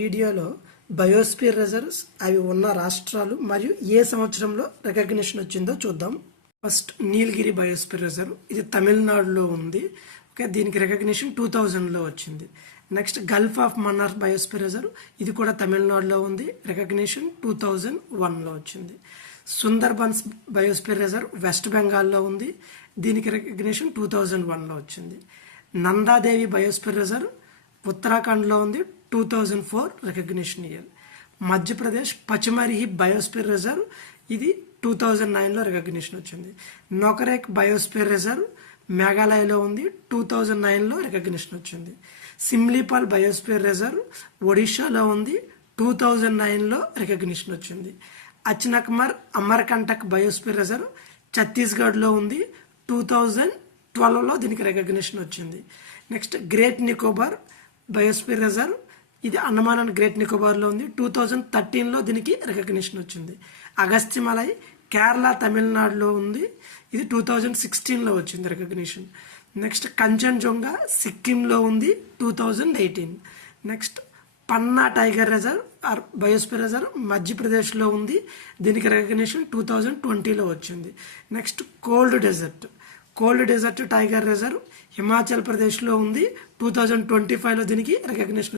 వీడియోలో biosphere reserves అవి ఉన్న రాష్ట్రాలు మరియు ఏ సంవత్సరంలో రికగ్నిషన్ వచ్చిందో చూద్దాం. First Nilgiri biosphere reserve. ఇది తమిళనాడులో ఉంది. ఓకే దీనికి రికగ్నిషన్ టూ థౌజండ్లో వచ్చింది. Next Gulf of Mannar biosphere reserve. ఇది కూడా తమిళనాడులో ఉంది. రికగ్నిషన్ టూ థౌజండ్ వన్లో వచ్చింది. సుందర్బన్స్ బయోస్పియర్ రిజర్వ్ వెస్ట్ బెంగాల్లో ఉంది. దీనికి రికగ్నిషన్ టూ థౌజండ్ వన్లో వచ్చింది. నందాదేవి బయోస్పియర్ రిజర్వ్ ఉత్తరాఖండ్లో ఉంది. Two thousand four recognition year Madhya Pradesh Pachmarhi biosphere reserve ఇది టూ థౌజండ్ నైన్లో రికగ్నిషన్ వచ్చింది. నోకరేక్ బయోస్పియర్ రిజర్వ్ మేఘాలయలో ఉంది టూ థౌజండ్ నైన్లో రికగ్నిషన్ వచ్చింది. సిమ్లీపాల్ బయోస్పియర్ రిజర్వ్ ఒడిషాలో ఉంది టూ థౌజండ్ నైన్లో రికగ్నిషన్ వచ్చింది. అచ్నక్మర్ అమర్కంటక్ బయోస్పియర్ రిజర్వ్ ఛత్తీస్గఢ్లో ఉంది టూ థౌజండ్ ట్వెల్వ్లో దీనికి రికగ్నిషన్ వచ్చింది. Next great Nicobar biosphere reserve ఇది అండమాన్ అండ్ గ్రేట్ నికోబార్లో ఉంది. టూ థౌజండ్ థర్టీన్లో దీనికి రికగ్నిషన్ వచ్చింది. అగస్త్యమలై కేరళ తమిళనాడులో ఉంది. ఇది టూ థౌజండ్ సిక్స్టీన్లో వచ్చింది రికగ్నిషన్. నెక్స్ట్ కంచన్జొంగా సిక్కింలో ఉంది two thousand eighteen. Next Panna tiger reserve or biosphere reserve మధ్యప్రదేశ్లో ఉంది. దీనికి రికగ్నిషన్ టూ థౌజండ్ ట్వంటీలో వచ్చింది. Next cold desert. Cold desert tiger reserve Himachal ప్రదేశ్లో ఉంది. టూ థౌజండ్ ట్వంటీ ఫైవ్లో దీనికి రికగ్నిషన్